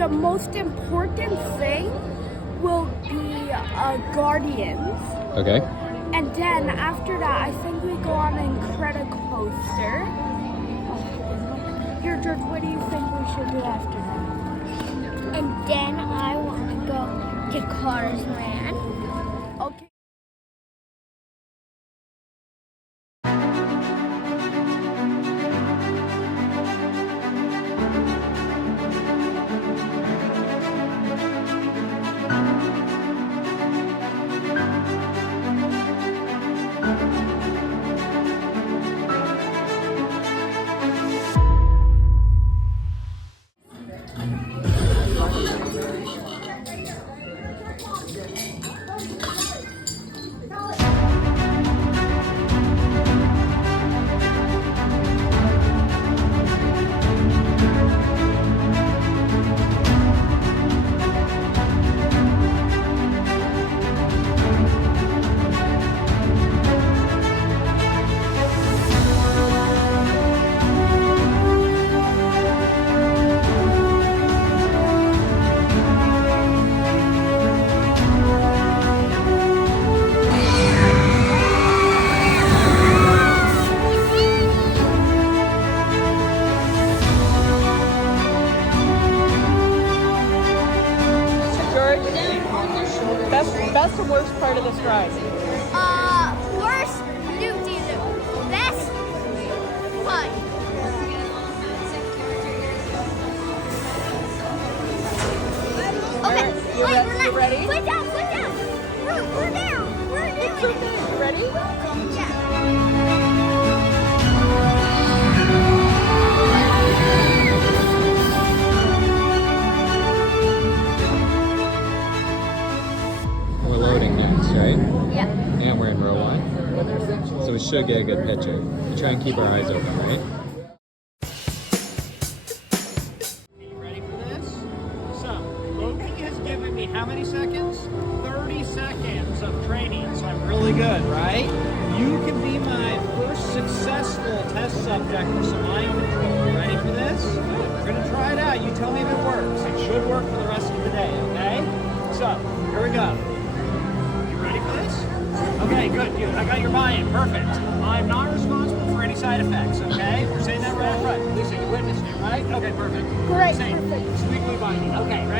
the most important thing will be Guardians. Okay. And then after that, I think we go on an Incredicoaster. Here, George, what do you think we should do after that? And then I want to go to Cars Land. Okay. Best and worst part of this ride? Worst, new diesel. Best, fun. Okay, You ready? Put down. We're there. We're doing it. You ready? Yeah. We're loading next, right? Yeah. And we're in row 1. So we should get a good picture. We try and keep our eyes open, right? You ready for this? So, Loki has given me how many seconds? 30 seconds of training, so I'm really good, right? You can be my first successful test subject for some mind control. You ready for this? We're gonna try it out. You tell me if it works. It should work for the rest of the day, okay? So, here we go. Ready for this? Okay, good. I got your buy-in. Perfect. I'm not responsible for any side effects, okay? We're saying that right up front. Lisa, you witnessed it, right? Okay, perfect. Great. Same. Sweetly binding. Okay, ready?